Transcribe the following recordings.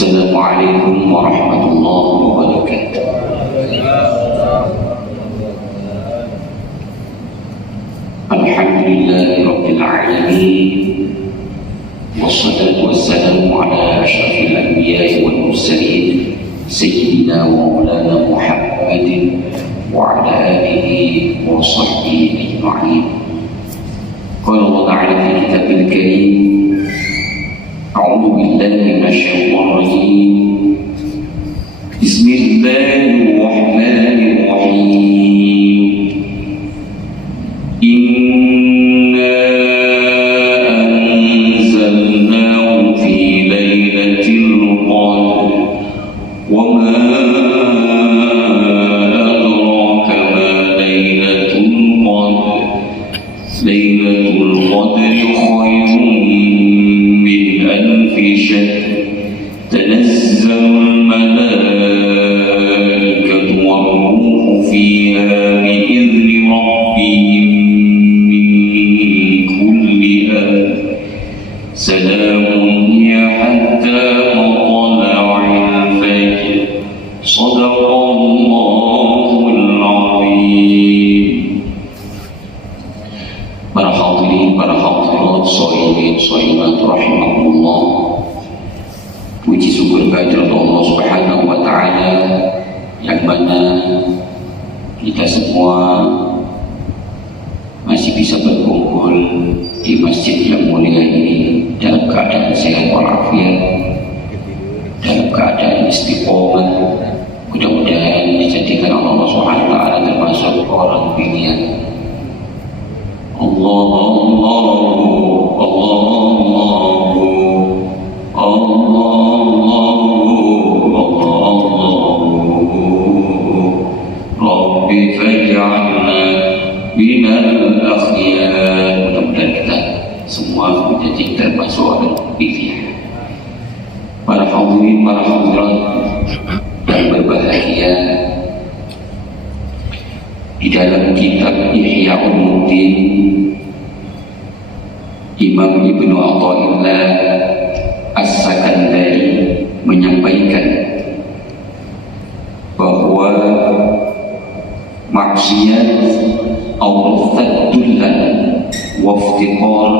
Assalamualaikum warahmatullahi wabarakatuh. Alhamdulillahi rabbil alamin. Wassalatu wassalamu ala asyrafil anbiya'i wal mursalin sayyidina wa maulana Muhammadin wa ala alihi wa sahbihi ajma'in. Qala Allah ta'ala fi kitabil karim, a'udzu billahi minasyaitonir rajim. Bismillahirrahmanirrahim. Inna anzalnahu fi lailatul qadr wa ma adraka ma lailatul qadr. Lailatul qadri khairun min alfi shahr. Tanazzalul malaikatu war-ruhu fiha bi'izni rabbihim min kulli amr. Salamun hiya hatta matla'il fajr. Shadaqallahul azim. Para hadirin, para hadirat, shaimin, shaimat rahimakumullah. Puji syukur kehadirat Allah Subhanahu wa ta'ala, yang mana kita semua masih bisa berkumpul di masjid yang mulia ini dalam keadaan sehat walafiat, dalam keadaan istiqomah. Mudah-mudahan dijadikan Allah Subhanahu wa ta'ala termasuk orang pilihan. Allah Rabbi faj'alna minal akhyar. Mudah-mudahan kita semua menjadi termasuk orang pilihan. Para hadirin, para hadirat yang berbahagia, di dalam kitab Ihya Ulumuddin, Imam Ibnu Athaillah As-Sakandari menyampaikan bahwa maksiat awrathat dullan wa iftiqar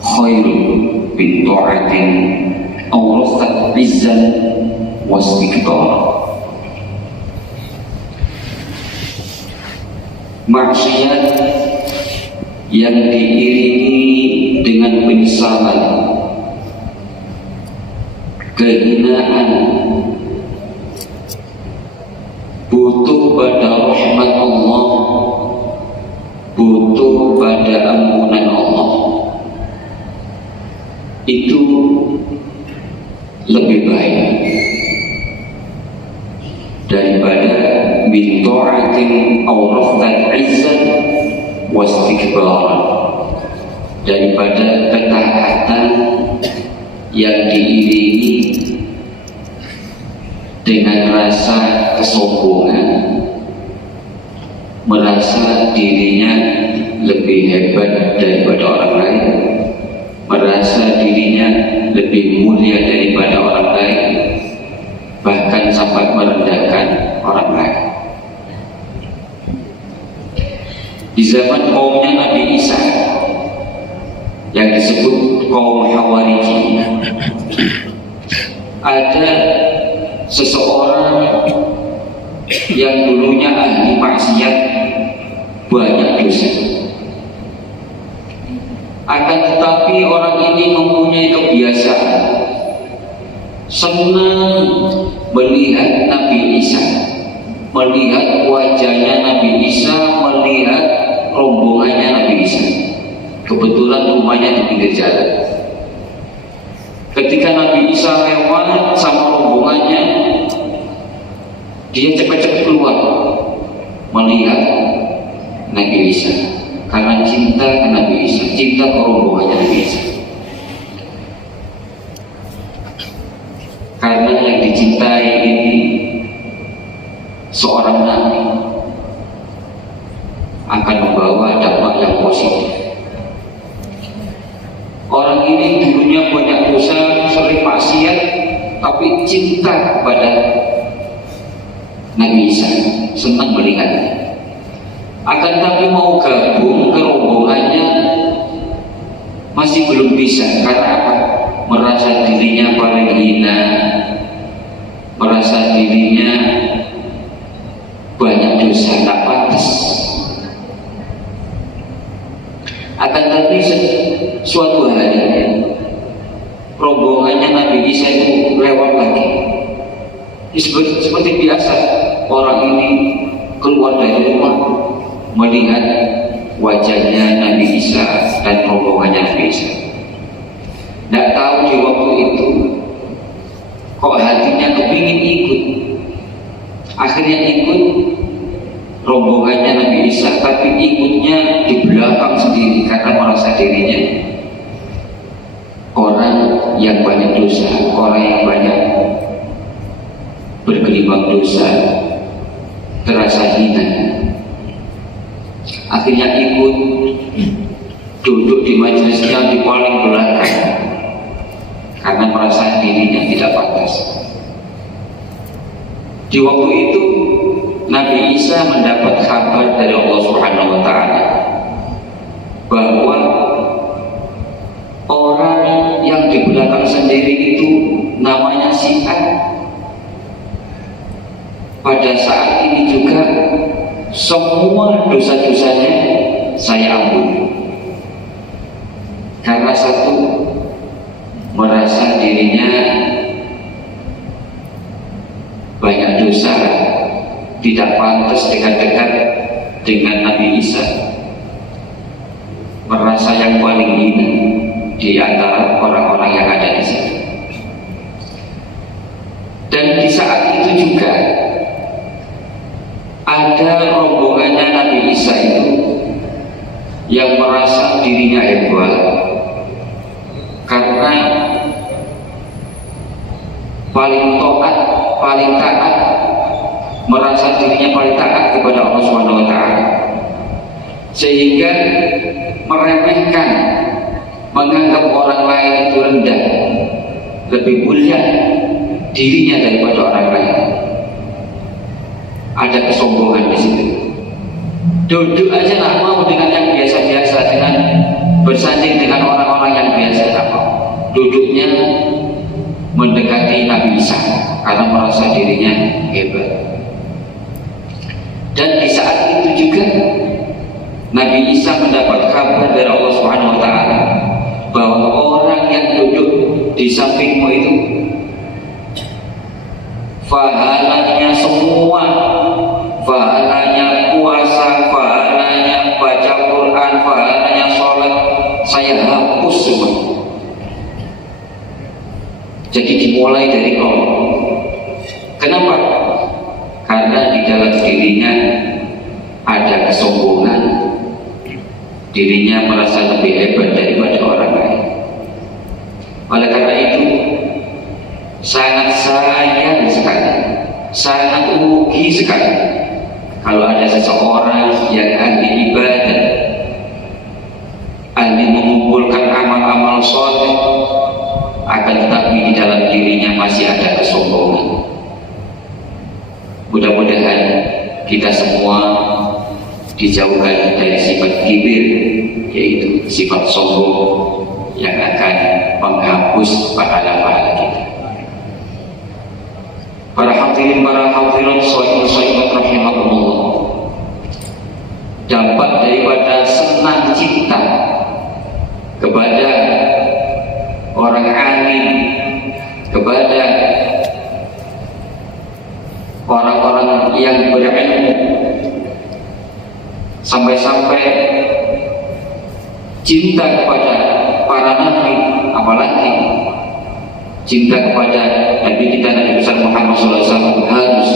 khairun min ta'atin awrathat izzan wa istikbar. Maksiat yang diiringi dengan penyesalan, kehinaan, butuh pada rahmat Allah, butuh pada ampunan Allah, itu lebih baik daripada min ta'atin aw rafdat izzan wa istikbaran, daripada ketaatan yang diiringi dengan rasa kesombongan, merasa dirinya lebih hebat daripada orang lain, merasa dirinya lebih mulia daripada orang lain, bahkan sampai merendahkan orang lain. Di zaman kaumnya Nabi Isa yang disebut kaum Hawariji, ada seseorang yang dulunya ahli maksiat, banyak dosa. Akan tetapi orang ini mempunyai kebiasaan senang melihat Nabi Isa, melihat wajahnya Nabi Isa, melihat rombongannya Nabi Isa. Kebetulan rumahnya di pinggir jalan. Ketika Nabi Isa lewat sama rombongannya, dia cepat-cepat keluar melihat Nabi Isa, karena cinta ke Nabi Isa, cinta ke rombongannya Nabi Isa. Karena yang dicintai ini seorang Nabi, akan membawa dampak yang positif. Orang ini dulunya banyak dosa, sering maksiat, tapi cinta kepada Nabi Isa, senang melihatnya. Akan tapi mau gabung ke rombongannya masih belum bisa. Karena apa? Merasa dirinya paling hina, merasa dirinya banyak dosa, tak pantas. Akan tapi suatu hari rombongannya Nabi Isa itu lewat lagi. Seperti biasa, orang ini keluar dari rumah melihat wajahnya Nabi Isa dan rombongannya Nabi Isa. Tidak tahu di waktu itu kok hatinya kepingin ikut. Akhirnya ikut rombongannya Nabi Isa, tapi ikutnya di belakang sendiri karena merasa dirinya orang yang banyak dosa, orang yang banyak bergelimang dosa, terasa hina. Akhirnya ikut duduk di majelisnya di paling belakang karena merasa dirinya tidak pantas. Di waktu itu Nabi Isa mendapat kabar dari Allah Subhanahu wa Ta'ala bahwa orang yang di belakang sendiri itu namanya si A. Pada saat ini juga semua dosa-dosanya saya ampuni. Karena satu, merasa dirinya banyak dosa, tidak pantas dekat-dekat dengan Nabi Isa, merasa yang paling hina di antara orang-orang yang ada di sini. Dan di saat itu juga ada rombongannya Nabi Isa itu yang merasa dirinya hebat karena paling taat, paling taat, merasa dirinya paling taat kepada Allah Subhanahu wa Ta'ala, sehingga meremehkan, menganggap orang lain itu rendah, lebih mulia dirinya daripada orang lain. Ada kesombongan di situ. Duduk aja tak mau dengan yang biasa-biasa, dengan bersanding dengan orang-orang yang biasa tak mau. Duduknya mendekati Nabi Isa karena merasa dirinya hebat. Dan di saat itu juga Nabi Isa mendapat kabar dari Allah Subhanahu wa Ta'ala bahwa orang yang duduk di sampingmu itu pahalanya semua, pahalanya puasa, pahalanya baca Quran, pahalanya sholat, saya hapus semua. Jadi dimulai dari nol. Kenapa? Karena di dalam dirinya ada kesombongan, dirinya merasa lebih hebat daripada orang lain. Oleh karena itu sangat sayang sekali, sangat rugi sekali kalau ada seseorang yang ahli ibadah, ahli mengumpulkan amal-amal soleh, akan tetapi di dalam dirinya masih ada kesombongan. Mudah-mudahan kita semua dijauhkan dari sifat kibir, yaitu sifat sombong yang akan menghapus pahala-pahala kita. Para hadirin, para hadirat, sahabat rahimahumullah, dampak daripada senang cinta kepada orang alim, kepada orang-orang yang berilmu, sampai-sampai cinta kepada para nabi, apalagi cinta kepada Nabi kita Nabi besar Muhammad SAW, harus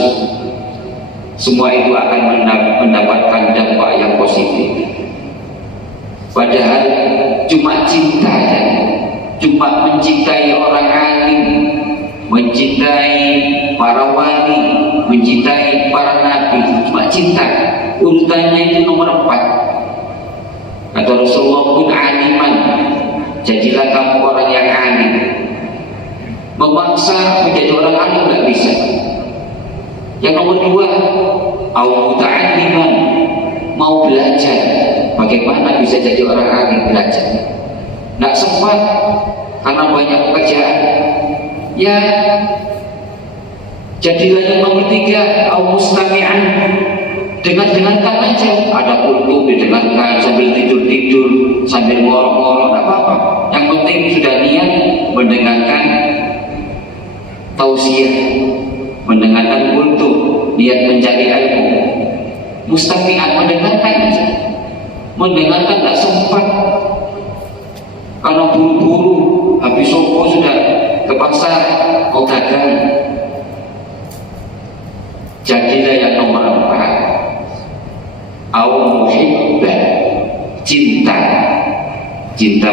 semua itu akan mendapatkan dampak yang positif. Padahal cuma cinta saja, cuma mencintai orang alim, mencintai para wali, mencintai para nabi, cuma cinta, urutannya itu nomor 4. Kata Rasulullah, pun aliman, jadilah kamu orang yang alim. memaksa menjadi orang alim nggak bisa. Yang nomor dua, au muta'alliman, mau belajar. Bagaimana bisa jadi orang alim belajar? Nggak sempat karena banyak pekerjaan. Ya, jadilah yang nomor tiga, au mustami'an, dengarkan aja. Ada kultum didengarkan sambil tidur-tidur, sambil ngorok-ngorok, nggak apa-apa. Yang penting sudah niat mendengarkan tausiah, mendengarkan kultum, niat mencari ilmu. Mustami'an, mendengarkan aja. Mendengarkan tak sempat karena buru-buru habis subuh sudah ke pasar mau dagang. Jadilah yang nomor empat, au muhibban, cinta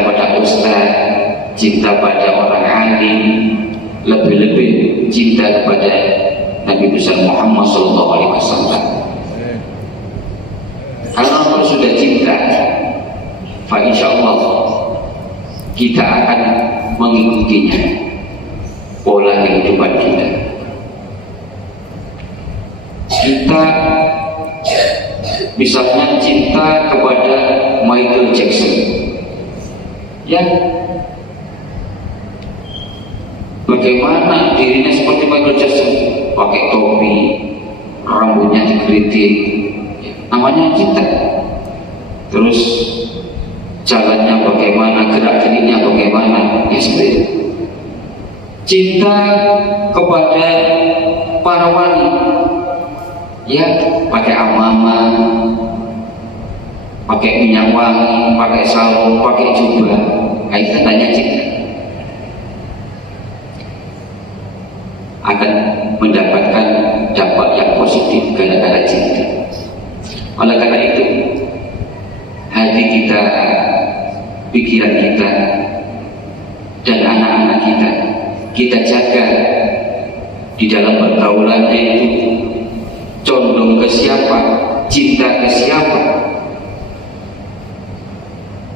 pada ustaz, cinta pada orang alim, lebih-lebih cinta kepada Nabi besar Muhammad SAW. Kalau sudah cinta, insya Allah kita akan mengikutinya, pola kehidupan kita. Kita misalnya cinta kepada Michael Jackson, ya, bagaimana dirinya seperti Michael Jackson, pakai topi, rambutnya dikeriting, namanya cinta. Terus jalannya bagaimana, gerak geriknya bagaimana, ya seperti itu. Cinta kepada para wali, ya, pakai amama, pakai minyak wangi, pakai sarung, pakai jubah. Nah, itu tanya cinta. Akan mendapatkan dampak yang positif gara-gara cinta. Oleh karena itu, hati kita, pikiran kita, dan anak-anak kita jaga di dalam pergaulan itu. Condong ke siapa, cinta ke siapa.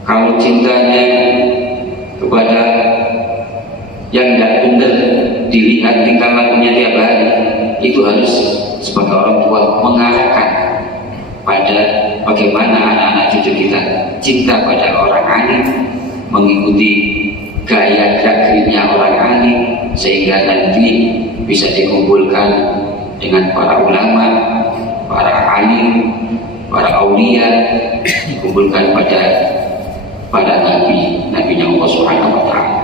Kalau cintanya kepada yang tidak benar, dilihat tingkah lakunya tiap hari, itu harus sebagai orang tua mengarahkan pada bagaimana anak-anak cucu kita cinta pada orang alim, mengikuti gaya gerak-geriknya orang alim, sehingga nanti bisa dikumpulkan dengan para ulama, para alim, para aulia, dikumpulkan pada nabi-nya Allah Subhanahu wa taala.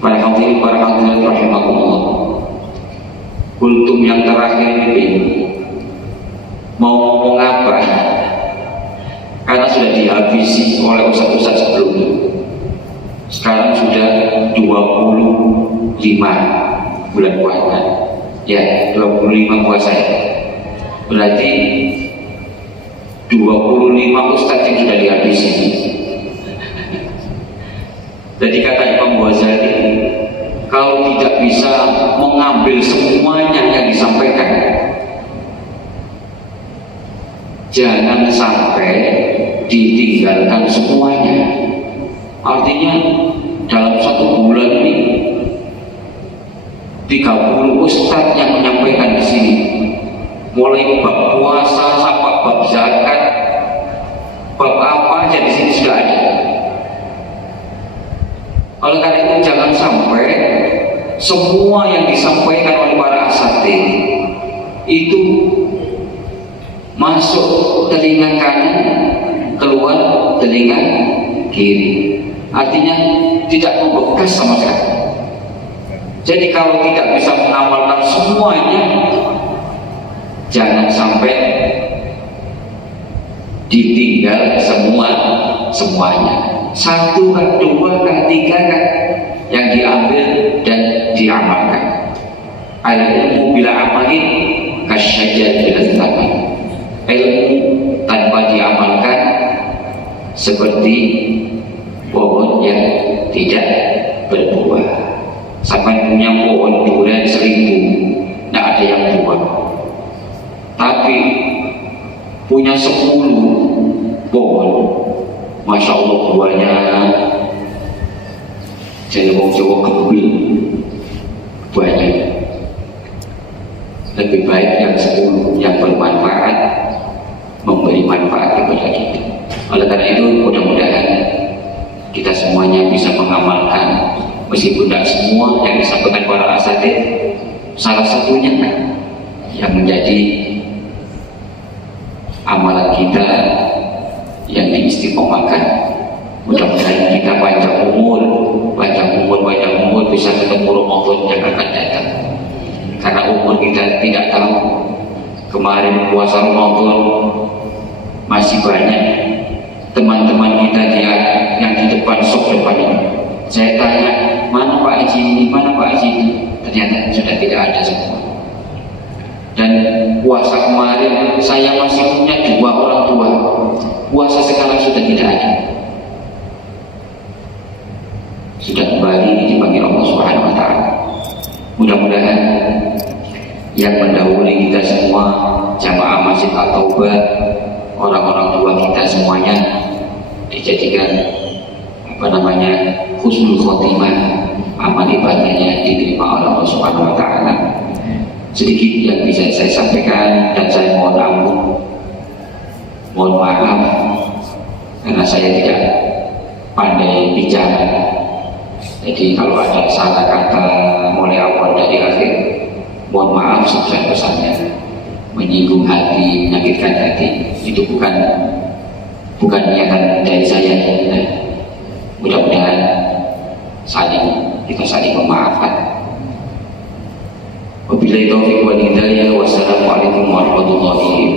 Para hadirin rahimakumullah. Kultum yang terakhir ini mau ngomong apa? Karena sudah dihabisi oleh ustaz-ustaz sebelumnya. Sekarang sudah 25 bulan puasa. Ya, 25 puasa. Berarti 25 ustaz yang sudah dihabisi. Jadi kata Imam Ghazali, kalau tidak bisa mengambil semuanya yang disampaikan, jangan sampai ditinggalkan semuanya. Artinya dalam satu bulan ini 30 ustaz yang menyampaikan di sini, mulai bab puasa sampai bab zakat, bab apa aja di sini sudah ada. Oleh karena itu jangan sampai semua yang disampaikan oleh para asatidz itu masuk telinga kanan, keluar telinga kiri. Artinya tidak membekas sama sekali. Jadi kalau tidak bisa mengamalkan semuanya, jangan sampai ditinggal semuanya. Satu kan, dua kan, tiga kan yang diambil dan diamalkan. Al-ilmu bila amalin kasyajar bila taman. Ilmu tanpa diamalkan seperti pohon yang tidak berbuah. Sampai punya pohon durian 1000, tidak ada yang buah. Tapi punya 10 pohon, masya Allah buahnya Jadi wong Jawa kembil banyak. Lebih baik yang 10 yang bermanfaat, memberi manfaat kepada kita. Oleh karena itu mudah-mudahan kita semuanya bisa mengamalkan, meskipun tidak semua yang disampaikan para asatidz, salah satunya yang menjadi amalan kita yang diistiqomahkan. Mudah-mudahan kita panjang umur bisa ketemu Ramadan yang akan datang. Karena umur kita tidak tahu. Kemarin puasa Ramadan masih banyak teman-teman kita yang di depan sok depan ini. Saya tanya, mana Pak Haji ini, mana Pak Haji ini? Ternyata sudah tidak ada semua. Dan puasa kemarin saya masih punya 2 orang tua. Puasa sekarang sudah tidak ada. Sudah kembali dipanggil Allah Subhanahu wa Ta'ala. Mudah-mudahan yang mendahului kita semua, jamaah Masjid At-Taubah, orang-orang tua kita semuanya dijadikan husnul khotimah, amal ibadahnya diterima oleh Allah Subhanahu wa Ta'ala. Sedikit yang bisa saya sampaikan, dan saya mohon ampun, mohon maaf karena saya tidak pandai bicara. Jadi kalau ada salah kata mulai awal dari akhir, mohon maaf sebesar-besarnya. Menyinggung hati, menyakitkan hati, itu bukan niatan dari saya. Mudah-mudahan kita saling memaafkan. Wabillahi taufiq wal hidayah. Wassalamualaikum warahmatullahi